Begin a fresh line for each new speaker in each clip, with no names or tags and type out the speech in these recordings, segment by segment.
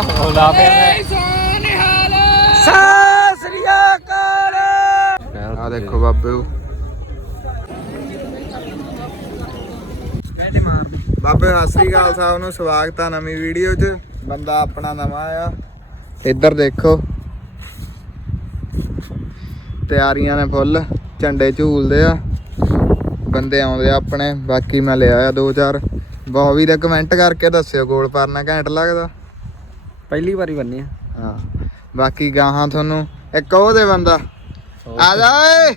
ਆਹੋ ਲਾ ਫਿਰ
ਸ੍ਰੀ ਅਕਾਲ। ਆ ਦੇਖੋ ਬਾਬੇ। ਬਾਬੇ ਸਤਿ ਸ੍ਰੀ ਅਕਾਲ ਸਾਹਿਬ ਨੂੰ ਸਵਾਗਤ ਆ ਨਵੀਂ ਵੀਡੀਓ 'ਚ। ਬੰਦਾ ਆਪਣਾ ਨਵਾਂ ਆ। ਇੱਧਰ ਦੇਖੋ। ਤਿਆਰੀਆਂ ਨੇ ਫੁੱਲ ਝੰਡੇ ਝੂਲਦੇ ਆ। ਬੰਦੇ ਆਉਂਦੇ ਆ ਆਪਣੇ ਬਾਕੀ ਮੈਂ ਲਿਆ ਆ ਦੋ ਚਾਰ। ਦਾ ਕਮੈਂਟ ਕਰਕੇ ਦੱਸਿਓ ਗੋਲ ਪਾਰਨਾ ਘੈਂਟ ਲੱਗਦਾ।
ਪਹਿਲੀ ਵਾਰੀ ਬੰਨੇ ਆ।
ਹਾਂ ਬਾਕੀ ਗਾਹਾਂ ਤੁਹਾਨੂੰ ਇੱਕ ਉਹ ਦੇ ਬੰਦਾ। ਆ ਜਾ ਓਏ।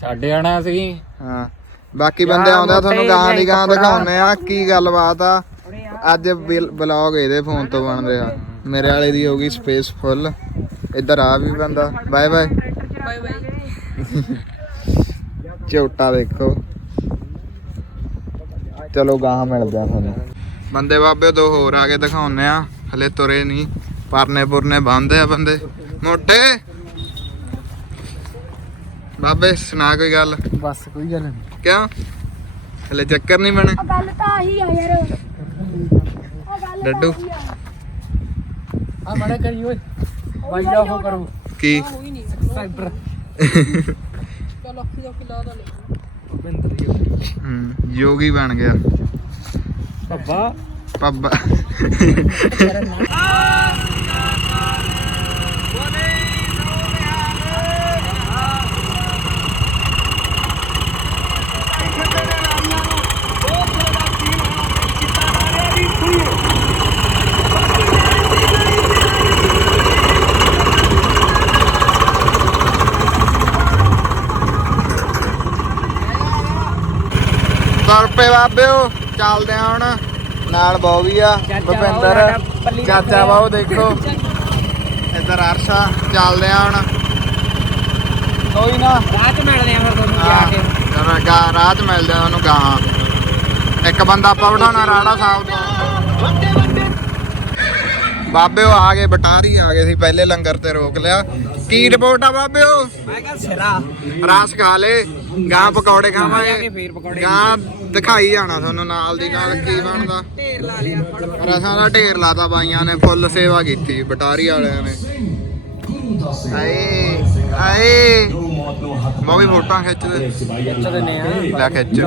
ਛੱਡ ਜਾਣਾ ਸੀ
ਹਾਂ ਬਾਕੀ ਬੰਦੇ ਆਉਂਦੇ ਤੁਹਾਨੂੰ ਗਾਹਾਂ ਦੀ ਗਾਹਾਂ ਦਿਖਾਉਨੇ ਆ ਕੀ ਗੱਲਬਾਤ ਆ। ਅੱਜ ਬਲੌਗ ਇਹਦੇ ਫੋਨ ਤੋਂ ਬਣ ਰਿਹਾ ਮੇਰੇ ਵਾਲੇ ਦੀ ਹੋ ਗਈ ਸਪੇਸ ਫੁੱਲ ਇੱਧਰ ਆ ਵੀ ਬੰਦਾ। Bye bye.
Bye bye.
ਝੋਟਾ ਦੇਖੋ। ਚਲੋ ਗਾਹਾਂ ਮਿਲਦੇ ਆ ਤੁਹਾਨੂੰ। ਬੰਦੇ ਬਾਬੇ ਦੋ ਹੋਰ ਆ ਕੇ ਦਿਖਾਉਨੇ ਆ। ਹਲੇ ਤੁਰੇ ਨਹੀਂ ਪਰਨੇ ਪੁਰਨੇ ਬੰਦੇ ਆ ਬੰਦੇ। ਮੋਟੇ। ਬਾਬੇ ਸੁਣਾ ਕੋਈ ਗੱਲ?
ਬਸ ਕੋਈ ਗੱਲ ਨਹੀਂ
ਕਿਉਂ ਹਲੇ ਚੱਕਰ ਨਹੀਂ ਬਣੇ
ਗੱਲ ਤਾਂ ਆਹੀ ਆ ਯਾਰ।
ਡੱਡੂ।
ਆ।
ਮੜਾ ਕਰੀ ਓਏ। ਬਾਈ ਦਾ ਉਹ ਕਰੋ।
ਕੀ?
ਸਾਈਬਰ।
ਚਲੋ ਅੱਖੀ ਅੱਖੀ ਲਾ ਦਾ ਲੈ।
ਭਿੰਦਰ
ਹਮ, ਯੋਗੀ ਬਣ ਗਿਆ।
ਬੱਬਾ
ਪੱਬਾ ਤੁਰ ਪਏ ਬਾਬਿਓ ਚੱਲਦੇ ਆ ਹੁਣ। ਨਾਲ ਬੌਬੀ ਆ
ਚਾਚਾ ਬਾਊ
ਭੁਪਿੰਦਰ। ਚਾਚਾ ਬਾਉ ਦੇਖੋ। ਇੱਧਰ ਅਰਸ਼ਾ ਚੱਲਦੇ ਆ ਹੁਣ। ਕੋਈ ਨਾ।
ਰਾਹ ਚ ਮਿਲਦੇ ਆ ਫਿਰ ਤੁਹਾਨੂੰ ਜਾ ਕੇ।
ਚਲੋ ਗਾ ਰਾਤ ਮਿਲਦੇ ਆ ਉਹਨੂੰ ਗਾਹਾਂ। ਇੱਕ ਬੰਦਾ ਆਪਾਂ ਬਿਠਾਉਣਾ ਰਾੜਾ ਸਾਹਿਬ ਤੋਂ। ਬਾਬਿਓ ਆ ਗਏ ਬਟਾਰੀ ਆ ਗਏ ਸੀ ਪਹਿਲੇ ਲੰਗਰ ਤੇ ਰੋਕ ਲਿਆ। ਕੀ ਰਿਪੋਰਟ ਆ ਬਾਬਿਓ
ਮੈਂ ਕਿਹਾ ਸਿਰਾ।
ਰਾਸ ਖਾ ਲੇ ਗਾਂ ਪਕੌੜੇ ਖਾਵਾਂਗੇ।
ਫੇਰ ਪਕੌੜੇ।
ਗਾਂ ਦਿਖਾਈ ਜਾਣਾ ਤੁਹਾਨੂੰ ਨਾਲ ਦੀ ਨਾਲ ਕੀ ਬਣਦਾ।
ਢੇਰ ਲਾ ਲਿਆ।
ਰਸਾਂ ਦਾ ਢੇਰ ਲਾਤਾ ਬਾਈਆਂ ਨੇ ਫੁੱਲ ਸੇਵਾ ਕੀਤੀ ਬਟਾਰੀ ਵਾਲਿਆਂ ਨੇ। ਆਏ ਆਏ। ਮੈਂ ਵੀ ਫੋਟੋਆਂ ਖਿੱਚਦੇ।
ਚੱਲਦੇ ਨੇ ਆ।
ਲੈ ਖਿੱਚ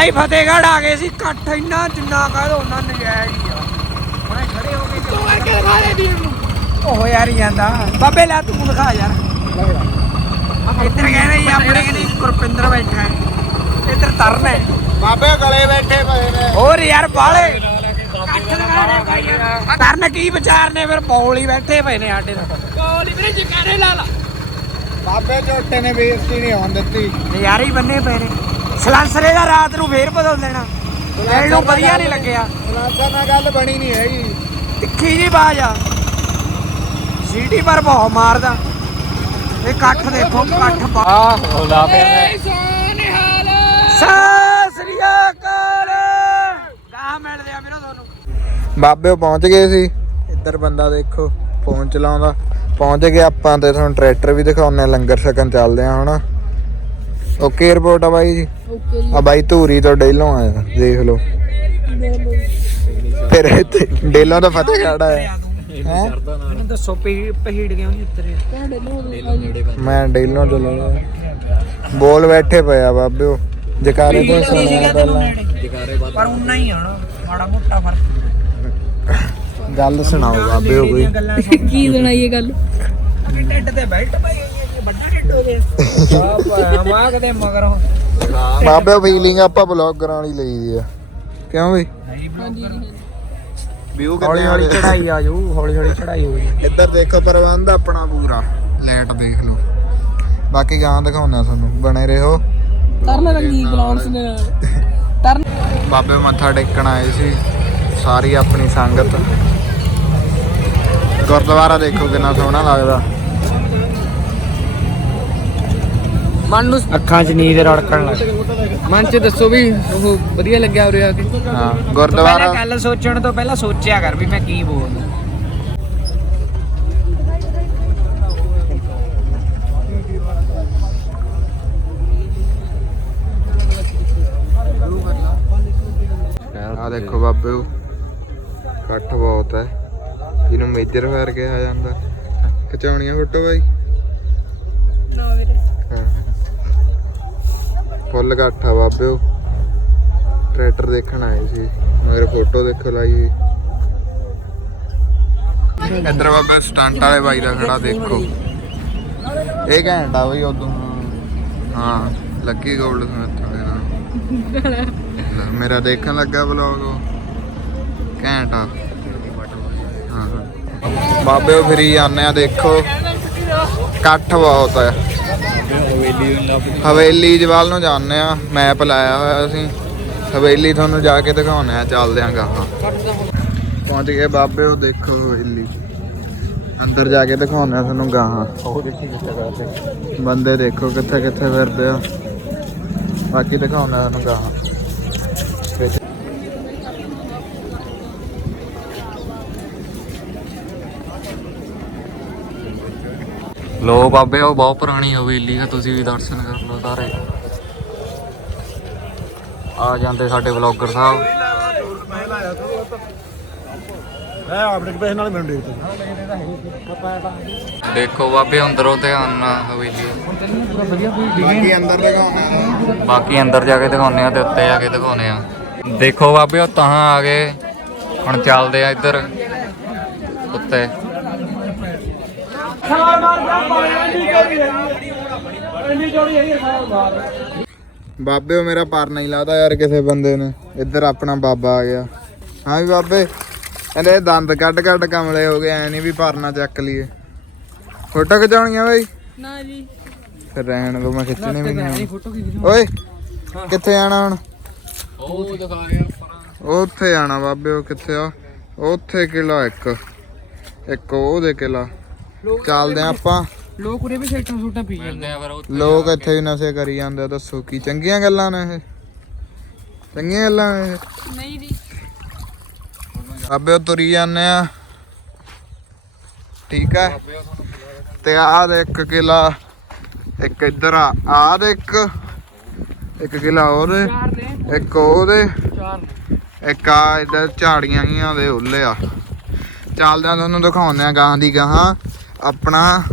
ਭਾਈ ਫਤਿਹਗੜ੍ਹ ਆ ਗਏ ਸੀ ਇਕੱਠ ਇੰਨਾ ਜਿੰਨਾ ਕਹਿ ਦੋ ਉਹਨਾਂ ਨਜਾਇਜ਼ ਹੀ ਆ। ਹੁਣੇ ਖੜੇ ਹੋ ਕੇ ਤੂੰ ਕਰਕੇ ਦਿਖਾ ਦੇ ਵੀਰ ਨੂੰ। ਉਹ ਯਾਰ ਜਾਂਦਾ। ਬਾਬੇ ਲੈ ਤੂੰ ਦਿਖਾ ਯਾਰ। ਇੱਧਰ ਕਹਿੰਦੇ ਜੀ ਆਪਣੇ ਕਿ ਨਹੀਂ ਗੁਰਪਿੰਦਰ ਬੈਠਾ ਹੈ। ਇੱਧਰ ਤਰਨ ਹੈ।
ਬਾਬੇ ਗਲੇ ਬੈਠੇ ਪਏ ਨੇ।
ਹੋਰ ਯਾਰ ਬਾਲੇ ਇਕੱਠ ਯਾਰ। ਤਰਨ ਕੀ ਵਿਚਾਰ ਨੇ? ਫਿਰ ਬੌਲ ਹੀ ਬੈਠੇ ਪਏ ਨੇ ਸਾਡੇ ਨਾਲ। ਬੌਲ ਹੀ ਵੀਰੇ ਜਿਕਾਰੇ ਲਾ ਲਾ।
ਬਾਬੇ ਝੋਟੇ ਨੇ ਬੇਇੱਜ਼ਤੀ ਨਹੀਂ ਹੋਣ ਦਿੱਤੀ।
ਨਜ਼ਾਰੇ ਹੀ ਬੰਨੇ ਪਏ ਨੇ। ਸਲਾਂਸਰੇ ਦਾ ਰਾਤ ਨੂੰ ਫੇਰ ਬਦਲ ਦੇਣਾ। ਇਹਨੂੰ ਵਧੀਆ ਨਹੀਂ ਲੱਗਿਆ।
ਫਲਾਂਸਰ ਨਾਲ ਗੱਲ ਬਣੀ ਨਹੀਂ ਹੈਗੀ।
ਤਿੱਖੀ ਜੀ ਬਾਜ ਆ। ਸੀਟੀ ਪਰ ਬਹੁਤ ਮਾਰਦਾ। ਇਹ ਕੱਠ ਦੇਖੋ ਕੱਠ ਆਹੋ ਲਾ ਸ੍ਰੀ ਅਕਾਲ। ਗਾਹ ਮਿਲਦੇ ਆ ਵੀਰੋ ਤੁਹਾਨੂੰ।
ਬਾਬੇ ਪਹੁੰਚ ਗਏ ਸੀ। ਇੱਧਰ ਬੰਦਾ ਦੇਖੋ ਫੋਨ ਚਲਾਉਂਦਾ। ਪਹੁੰਚ ਗਏ ਆਪਾਂ ਤੇ ਤੁਹਾਨੂੰ ਟਰੈਕਟਰ ਵੀ ਦਿਖਾਉਣੇ ਲੰਗਰ ਛਕਣ ਚੱਲਦੇ ਆ ਹੁਣ ਓਕੇ ਰਿਪੋਰਟ ਆ ਬਾਈ ਜੀ।
ਓਕੇ ਜੀ।
ਆ ਬਾਈ ਧੂਰੀ ਤੋਂ ਡੇਲੋਂ ਆਇਆ ਦੇਖ ਲਓ। ਫਿਰ ਇੱਥੇ ਡੇਲੋਂ ਤੋਂ ਫਤਿਹਗੜ੍ਹ ਆਇਆ ਹੈ?
ਮੈਨੂੰ ਦੱਸੋ ਪਹੀ ਪਹੀੜ ਕਿਉਂ ਨਹੀਂ ਉਤਰੇ?
ਤੁਹਾਡੇ ਨੂੰ
ਮੈਂ ਡੇਲੋਂ ਤੋਂ ਲੈ ਲਿਆ ਬੋਲ ਬੈਠੇ ਪਿਆ ਬਾਬਿਓ। ਜਕਾਰੇ ਤੋਂ ਸੁਣਿਆ ਪਹਿਲਾਂ।
ਪਰ ਉਨਾ ਹੀ ਆਣਾ ਮਾੜਾ ਮੋਟਾ ਫ਼ਰਕ।
ਗੱਲ ਸੁਣਾਓ ਬਾਬਿਓ ਕੋਈ।
ਕੀ ਸੁਣਾਈਏ ਗੱਲ?
ਢਿੱਡ ਤੇ ਬੈਲਟ ਪਈ ਹੈ ਵੱਡਾ ਢਿੱਡ ਉਹਦੇ ਆ ਭਾਇਆ ਮਾਂ ਕਦੇ ਮਗਰੋਂ
ਬਾਬਿਓ ਫੀਲਿੰਗ ਆਪਾਂ ਬਲੌਗਰਾਂ ਵਾਲੀ ਲਈਦੀ ਆ। ਕਿਉਂ ਬਈ? ਵਿਊ
ਹੌਲੀ ਹੌਲੀ ਚੜਾਈ ਆ ਜੂ ਹੌਲੀ ਹੌਲੀ ਚੜਾਈ ਹੋਈ
ਇੱਧਰ ਦੇਖੋ ਪ੍ਰਬੰਧ ਆਪਣਾ ਪੂਰਾ। ਲਾਈਟ ਦੇਖ ਲਓ। ਬਾਕੀ ਗਾਂ ਦਿਖਾਉਣਾ ਤੁਹਾਨੂੰ। ਬਣੇ ਰਹੋ।
ਤਰਨ ਰੰਗੀ ਗਲਾਉਂਸ ਨੇ। ਤਰਨ
ਬਾਬੇ ਮੱਥਾ ਟੇਕਣ ਆਏ ਸੀ। ਸਾਰੀ ਆਪਣੀ ਸੰਗਤ। ਗੁਰਦੁਆਰਾ ਦੇਖੋ ਕਿੰਨਾ ਸੋਹਣਾ ਲੱਗਦਾ।
ਮਨ ਨੂੰ
ਅੱਖਾਂ 'ਚ ਨੀਂਦ ਰੜਕਣ ਲੱਗ
ਮਨ ਚ ਦੱਸੋ ਵੀ ਉਹ ਵਧੀਆ ਲੱਗਿਆ ਉਰੇ ਆ ਕੇ।
ਹਾਂ
ਪਹਿਲਾਂ
ਗੁਰਦੁਆਰਾ।
ਗੱਲ ਸੋਚਣ ਤੋਂ ਪਹਿਲਾਂ ਸੋਚਿਆ ਕਰ ਵੀ ਮੈਂ ਕੀ ਬੋਲਦਾ
ਆ ਦੇਖੋ ਬਾਬੇ ਇਕੱਠ ਬਹੁਤ ਹੈ। ਇਹਨੂੰ ਮੇਜਰ ਫਾਇਰ ਕਿਹਾ ਜਾਂਦਾ। ਖਿਚਾਉਣੀਆਂ ਫੋਟੋ ਬਾਈ।
ਨਾ ਵੀਰੇ।
ਹਾਂ। ਫੁੱਲ ਇਕੱਠ ਆ ਟਰੈਕਟਰ ਦੇਖਣ ਆਏ ਸੀ। ਮੇਰੇ ਫੋਟੋ ਦੇਖੋ ਲਾਈ ਇੱਧਰ ਬਾਬੇ ਸਟੰਟ ਵਾਲੇ ਬਾਈ ਦਾ ਖੜਾ ਦੇਖੋ। ਇਹ ਘੈਂਟਾ ਬਈ ਉਦੋਂ। ਹਾਂ, ਲੱਕੀ ਗੋਲਡ ਸਮਿਥ ਵਾਲੇ ਨਾਲ। ਮੇਰਾ ਦੇਖਣ ਲੱਗਾ ਵਲੌਗ ਘੈਂਟਾ ਬਾਬੇ ਫਰੀ ਫਿਰੀ ਆ, ਦੇਖੋ। ਇਕੱਠ ਬਹੁਤ ਆ। ਹਵੇਲੀ ਜਵਾਲ ਨੂੰ ਜਾਂਦੇ ਆ ਮੈਪ ਲਾਇਆ ਹੋਇਆ ਅਸੀਂ। ਹਵੇਲੀ ਤੁਹਾਨੂੰ ਜਾ ਕੇ ਦਿਖਾਉਣੇ ਆ ਚੱਲਦੇ ਆਂ ਗਾਹਾਂ। ਪਹੁੰਚ ਗਏ ਬਾਬੇ, ਉਹ ਦੇਖੋ ਹਵੇਲੀ। ਅੰਦਰ ਜਾ ਕੇ ਦਿਖਾਉਣੇ ਆ ਤੁਹਾਨੂੰ ਗਾਹਾਂ। ਬੰਦੇ ਦੇਖੋ ਕਿੱਥੇ ਕਿੱਥੇ ਫਿਰਦੇ ਆ। ਬਾਕੀ ਦਿਖਾਉਣੇ ਆ ਤੁਹਾਨੂੰ ਗਾਹਾਂ।
ਲੋ ਬਾਬੇ ਉਹ ਬਹੁਤ ਪੁਰਾਣੀ ਹਵੇਲੀ ਆ ਤੁਸੀਂ ਵੀ ਦਰਸ਼ਨ ਕਰ ਲਓ ਸਾਰੇ। ਆ ਜਾਂਦੇ ਸਾਡੇ ਵਲੌਗਰ ਸਾਹਿਬ। ਦੇਖੋ ਬਾਬੇ ਅੰਦਰੋਂ ਧਿਆਨ ਨਾਲ ਹਵੇਲੀ।
ਬਾਕੀ ਅੰਦਰ ਦਿਖਾਉਣੇ
ਬਾਕੀ ਅੰਦਰ ਜਾ ਕੇ ਦਿਖਾਉਨੇ ਆ ਤੇ ਉੱਤੇ ਜਾ ਕੇ ਦਿਖਾਉਨੇ ਆ। ਦੇਖੋ ਬਾਬੇ ਉਹ ਤਾਂ ਆ ਗਏ। ਹੁਣ ਚੱਲਦੇ ਆ ਇੱਧਰ। ਉੱਤੇ।
ਬਾਬੇ ਉਹ ਮੇਰਾ ਪਰ ਨਹੀਂ ਲਾਦਾ ਯਾਰ ਕਿਸੇ ਬੰਦੇ ਨੇ। ਇੱਧਰ ਆਪਣਾ ਬਾਬਾ ਆ ਗਿਆ। ਹਾਂ ਵੀ ਬਾਬੇ ਇਹਦੇ ਦੰਦ ਕੱਢ ਕੱਢ ਕਮਲੇ ਹੋ ਗਏ ਐ ਨਹੀਂ ਵੀ ਪਰਨਾ ਚੱਕ ਲਈਏ। ਫੋਟੋ ਖਿਚਾਉਣੀਆਂ ਬਾਈ?
ਨਾ ਜੀ।
ਫਿਰ ਰਹਿਣ ਦੋ ਮੈਂ ਖਿੱਚਣੀ ਵੀ ਨਹੀਂ ਓਏ ਕਿੱਥੇ ਜਾਣਾ ਹੁਣ?
ਉਹ ਦਿਖਾ ਰਿਹਾ
ਉੱਥੇ ਜਾਣਾ ਬਾਬੇ ਉਹ ਕਿੱਥੇ ਆ? ਉੱਥੇ ਕਿਲਾ ਇੱਕ। ਇੱਕ ਉਹਦੇ ਕਿਲਾ। ਚੱਲਦੇ ਆਂ ਆਪਾਂ।
ਲੋਕ ਉਰੇ ਵੀ ਸੈਟਾਂ ਸੂਟਾਂ ਪੀ ਜਾਂਦੇ
ਆ।
ਲੋਕ ਇੱਥੇ ਵੀ ਨਸ਼ੇ ਕਰੀ ਜਾਂਦੇ ਆ ਦੱਸੋ ਕੀ? ਚੰਗੀਆਂ ਗੱਲਾਂ ਨੇ ਇਹ। ਚੰਗੀਆਂ ਗੱਲਾਂ ਨੇ ਇਹ।
ਨਹੀਂ ਜੀ।
ਬਾਬੇ ਉਹ ਤੁਰੀ ਜਾਂਦੇ ਆ। ਠੀਕ ਹੈ। ਤੇ ਆਹ ਦੇ ਇੱਕ ਕਿਲਾ। ਇੱਕ ਇੱਧਰ ਆ ਆਹ ਦੇ ਇੱਕ ਇੱਕ ਕਿਲਾ ਉਹਦੇ
ਚਾਰ ਨੇ।
ਇੱਕ ਉਹਦੇ।
ਚਾਰ ਨੇ।
ਇੱਕ ਆ ਇੱਧਰ ਝਾੜੀਆਂ ਹੀ ਦੇ ਉੱਲੇ ਆ। ਚੱਲਦੇ ਆ ਤੁਹਾਨੂੰ ਦਿਖਾਉਂਦੇ ਆ ਗਾਂ ਦੀ ਗਾਹਾਂ ਆਪਣਾ